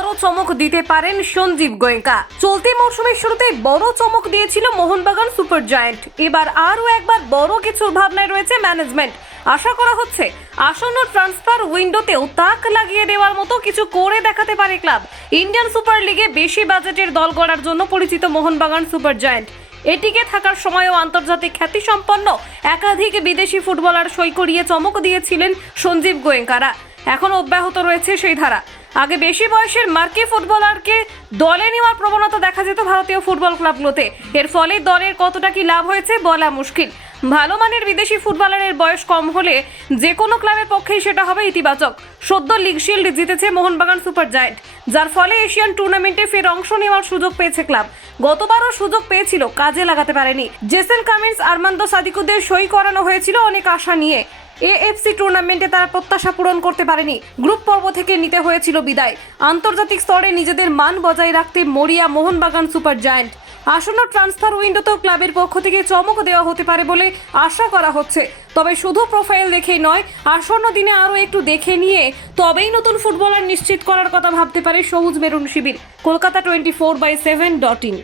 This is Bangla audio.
বড় চমক দিতে পারেন সঞ্জীব গোয়েঙ্কা। চলতি মৌসুমের শুরুতে বড় চমক দিয়েছিল মোহনবাগান সুপার জায়ান্ট। এবার আরও একবার বড় কিছুর ভাবনায় রয়েছে ম্যানেজমেন্ট। আশা করা হচ্ছে আসন্ন ট্রান্সফার উইন্ডোতেও তাক লাগিয়ে দেওয়ার মতো কিছু করে দেখাতে পারে ক্লাব। ইন্ডিয়ান সুপার লিগে বেশি বাজেটের দল গড়ার জন্য পরিচিত মোহনবাগান সুপার জায়ান্ট। এটিকে থাকার সময়ও আন্তর্জাতিক খ্যাতিসম্পন্ন একাধিক বিদেশি ফুটবলার সই করিয়ে চমক দিয়েছিলেন সঞ্জীব গোয়েঙ্কারা। এখন অব্যাহত রয়েছে সেই ধারা। আগে বেশি বয়সের মার্কি ফুটবলারকে দলে নেওয়ার প্রবণতা দেখা যেত ভারতীয় ফুটবল ক্লাবগুলোতে। এর ফলে দলের কতটা কি লাভ হয়েছে বলা মুশকিল। ভালো মানের বিদেশি ফুটবলারের বয়স কম হলে যে কোনো ক্লাবের পক্ষেই সেটা হবে ইতিবাচক। সদ্য লিগ শিল্ড জিতেছে মোহনবাগান সুপার জায়েন্ট, যার ফলে এশিয়ান টুর্নামেন্টে ফের অংশ নেওয়ার সুযোগ পেয়েছে ক্লাব। গতবারও সুযোগ পেয়েছিল, কাজে লাগাতে পারেনি। জেসেল কামিন্স, আরমান্দো সাদিকুদের সই করানো হয়েছিল অনেক আশা নিয়ে। এএফসি টুর্নামেন্টে তারা প্রত্যাশা পূরণ করতে পারেনি। গ্রুপ পর্ব থেকে নিতে হয়েছিল বিদায়। আন্তর্জাতিক স্তরে নিজেদের মান বজায় রাখতে মরিয়া মোহনবাগান সুপার জায়ান্ট। আসন্ন ট্রান্সফার উইন্ডোতেও ক্লাবের পক্ষ থেকে চমক দেওয়া হতে পারে বলে আশা করা হচ্ছে। তবে শুধু প্রোফাইল দেখেই নয়, আসন্ন দিনে আরও একটু দেখে নিয়ে তবেই নতুন ফুটবলার নিশ্চিত করার কথা ভাবতে পারে সবুজ মেরুন শিবির। Kolkata twenty four by seven dot in